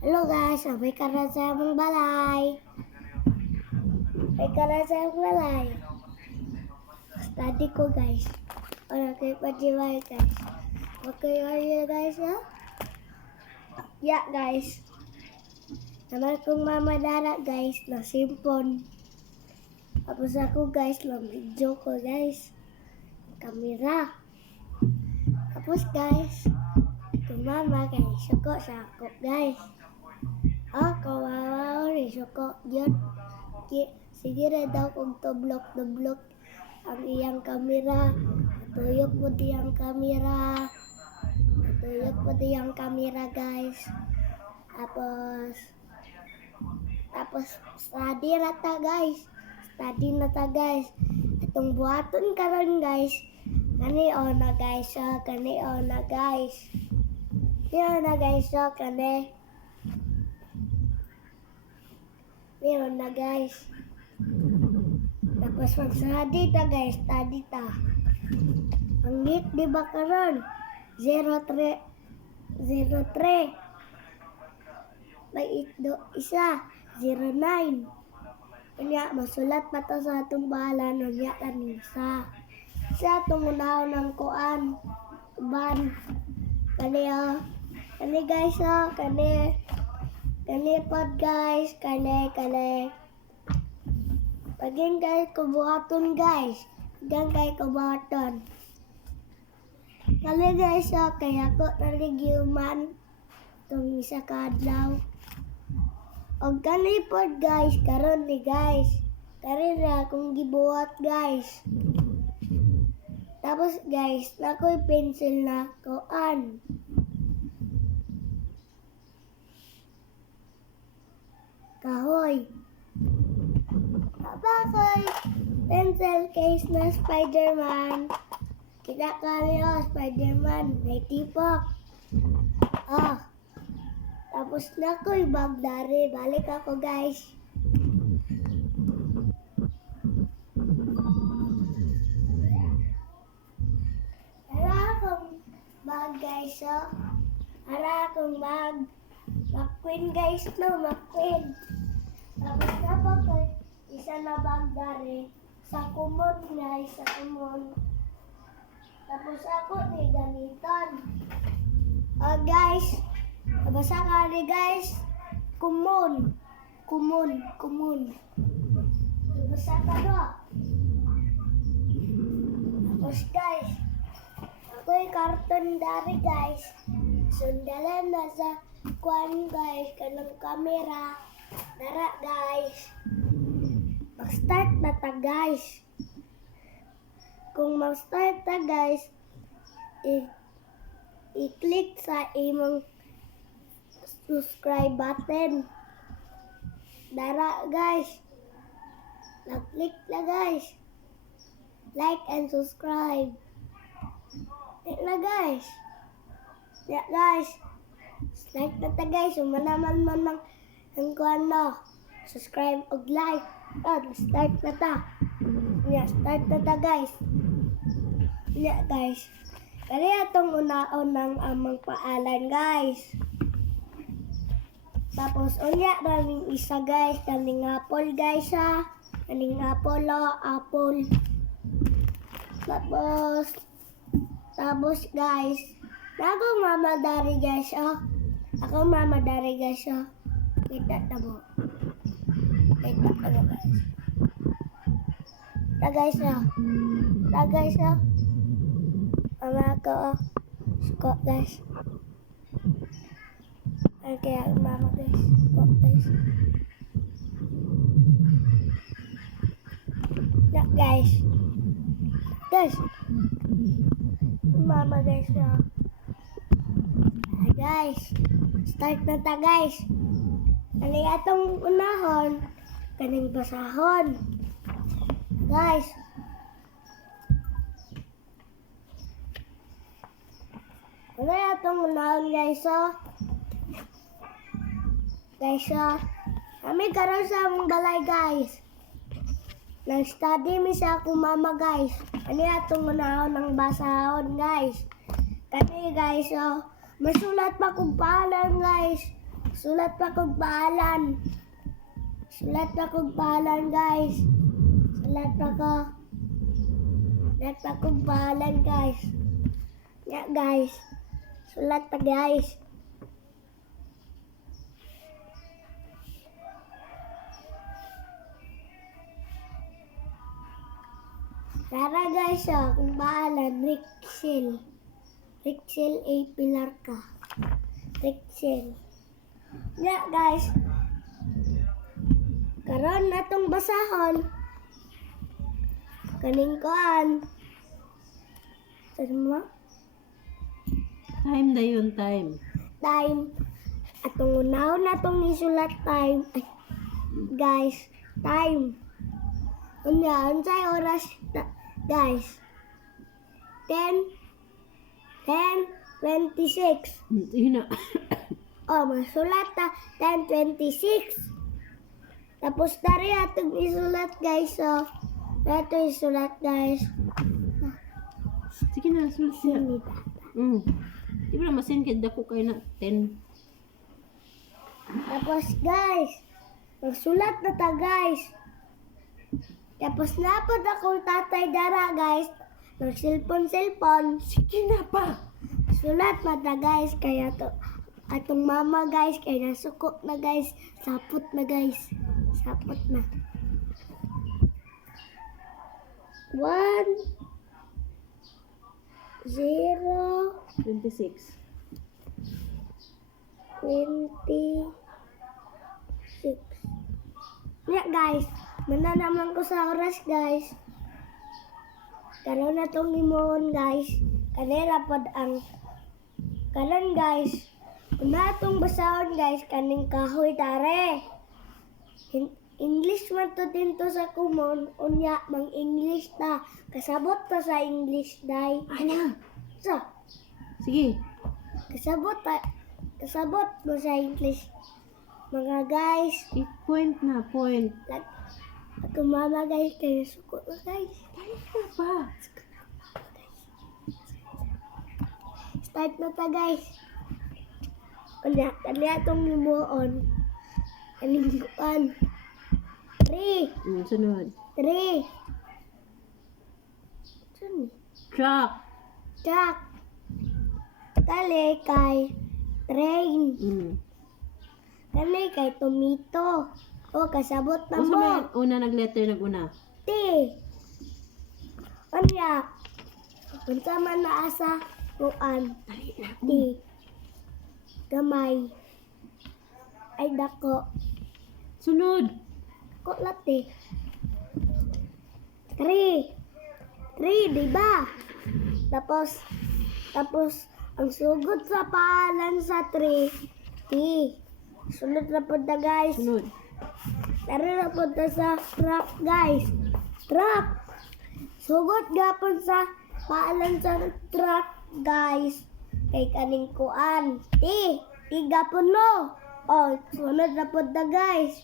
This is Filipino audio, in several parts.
Halo guys, may karan sa among balay. May karan sa among balay. Study ko guys. Orang kay pajiway guys. Okay, are you guys ya? Ya guys. Naman kong mama dara guys, na simpon. Tapos ako guys, lang video ko guys. Kamera. Tapos guys, kung mama guys, suko sa ako guys. Oh, kawawa rin. Suko yun. Sige rin daw kung tublok ang iyang kamera. Tuyok mo diyang kamera. Tuyok mo diyang kamera guys. Tapos study na ta guys. Study na ta guys. Itong buhaton karon guys. Kani o na guys. Kani o na guys. Yan na guys. Kani. Meron na guys. Tapos mag-study ta guys. Study ta. Ang neat di ba karon? 03. May isa. 09. Kanya masulat pa ta sa atong bahala. Nagya kanisa. Sa atong unaw ng kuan. Ban. Kani guys Kani pod guys, kani. Paging guys, kubuhaton guys. Paging guys, kubuhaton. Kani guys, kaya ko naligyuman itong isa kadlaw. O kani pod guys, karon ni guys. Kani na akong gibuhat guys. Tapos guys, nakoy pencil na kuan. Kahoy. Kahoy. Pencil case na Spider-Man. Kita kaliyo, Spider-Man. May tipok. Tapos na ko'y bagdari. Balik ako guys. Ara akong bag guys. Ara akong bag. McQueen guys no, McQueen. Tapos na po ko, isa na bagdari sa kumon guys, sa kumon. Tapos ako ni ganitan. Guys, nabasa ka ni guys, kumon. Nabasa ka no. Tapos guys, ako'y karton dari guys. Sundalan na sa kuan guys, kanang kamera. Dara guys. Mag-start na ta guys. Kung mag-start ta guys, i-click sa imong subscribe button. Dara guys. Nag-click na guys. Like and subscribe. Click na guys. Yeah guys. Start na ta guys. Umanaman man ang kuan no. Subscribe og like. Start na ta. Yeah, start na ta guys. Yeah guys. Kani atong unaon ng amang paalan guys. Tapos unya raming isa guys. Kaning apple guys ha. Kaning apple apple. Tapos guys. Ako mama dari guys Ako mama dari guys Kita na mo. Kita na guys. Na guys Mama ko Suko guys. Ay kaya mama guys. Suko guys. Na guys. Mama guys Hi guys. Start na ta guys. Kani atong unahon, kaning basahon. Guys. Kani atong unahon guys Guys kami karon sa among balay guys. Nag-study mi sa akong mama guys. Kani atong unahon ng basahon guys. Kani guys masulat pa kong pangalan guys. Sulat pa kong paalan. Sulat pa kong paalan, guys. Sulat pa ko. Sulat pa kong paalan, guys. Ya, guys. Sulat pa, guys. Tara, guys, kung paalan, Rixel. Rixel A. Pilarca. Rixel. Ya, guys. Karon na tong basahon. Kaning koan. Terma. Time na yun, time. Time. Atong unahon na tong isulat time. Ay, guys, time. Unsay oras, guys? 10:26. Yun na. Oh, masulat ta 10:26. Tapos dari atong isulat, guys. So, nato isulat, guys. Sige na, sulat siya. Sini ta. Di ba na masin kaya dako kayo na 10. Tapos, guys, magsulat na ta, guys. Tapos napod akong tatay dara, guys. Mag-cellphone. Sige na pa. Sulat pa ta, guys. Kaya to, atong mama, guys, kaya nasuko na, guys. Sapot na, guys. Sapot na. 1, 0, 26. 26. Ya, guys. Mana naman ko sa oras, guys. Karon na tong imoon, guys. Kanera pod ang karon, guys. Una tong basahon, guys, kaning kahoy tare. English man to dinto sa kumon, unya mang English ta. Kasabot ta sa English, day. Ano? Sa Sige. kasabot mo sa English. Mga guys, Point na, point. ako mama, guys, kaya suko na, guys. Dali na pa. Start na ta, guys. Unya, kanya tong limuon. Kalingkuan. 3. Sunod. 3. Saan? Truck. Truck. Kali kay train. Kali kay tomato. O, kasabot na Usa mo. man una nag-letter nag-una. T. Anya. Unsa man naa sa kuan. Dali na. T. Gamay. Ay, dako. Sunod. Ko lati. 3. 3, diba? Tapos, ang sugod sa paalan sa 3, T. Sunod na po na, guys. Sunod. Tara na po na sa truck, guys. Truck. Sugod gapon sa paalan sa truck, guys. Kay kaning kuan. T. T gapon no. Oh, sunod na po na, guys.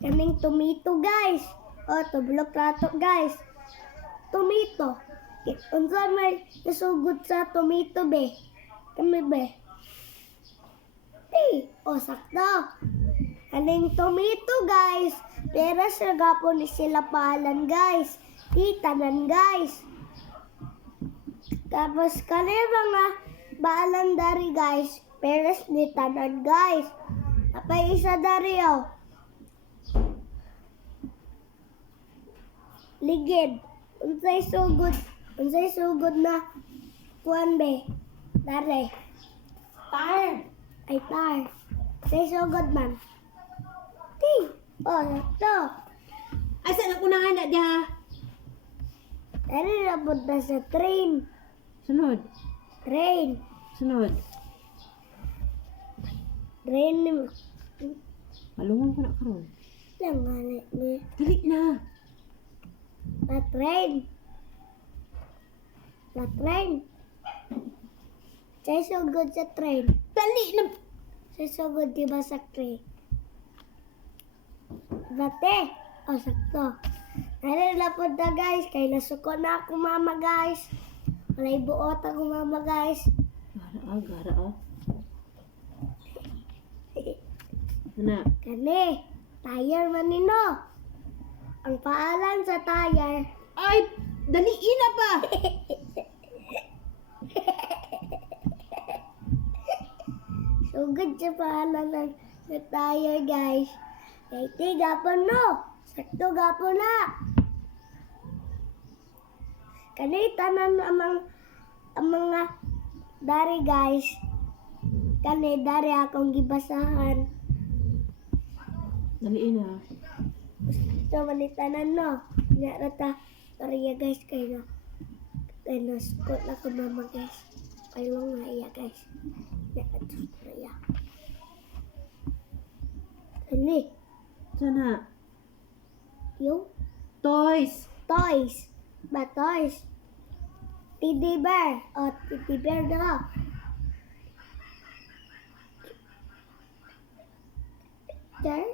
Kaning tomato, guys. Oh, tublok rato, guys. Tomato. Unsa may nasugod sa tomato, be? Kami, be? Oh, sakto. Kaning tomato, guys. Pero sa gapon ni sila paalan, guys. Tanan, guys. Tapos kanina mga paalan dari, guys. Pero ni tanan, guys. Apay isa dari, oh. Ligid. Unsay sugod na kuan, be? Dari. Tar. Ay, tar. Say sugod man. Oh, sakto. Ay, saan ang unahan na diya? Dari na punta sa train. Sunod. Train. Sunod. Train ni Malungan ko na karon. lang nga ni. Dali na. La train. La train. Say sugod sa train. Dali na. Say sugod diba sa train? Bate. Oh, sakto. Dari na punta, guys. Kay nasuko na ako, mama, guys. Walay buot ako, mama, guys. Gara ah, gara ah. Ana. Kani, tire man nino. Ang paalan sa tire. Ay, daliin na pa. Sugod sa paalan sa tire, guys. Kaya gapon no. Sakto gapon na. Kani tanan ang mga dari, guys. Kani dari akong gibasahan. Daliin na. Ito manitanan no. Nya rata Korea, guys, kay na spot na ko mama, guys. Kayo nga iya, guys. Nya ato Korea. Ani, Sana. yung Toys. toys. Ba toys? Teddy bear. O, teddy bear na. Chair?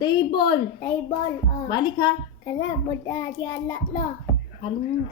Table. Table. O. Balik ha. Kala, buda, diyan no. Halong.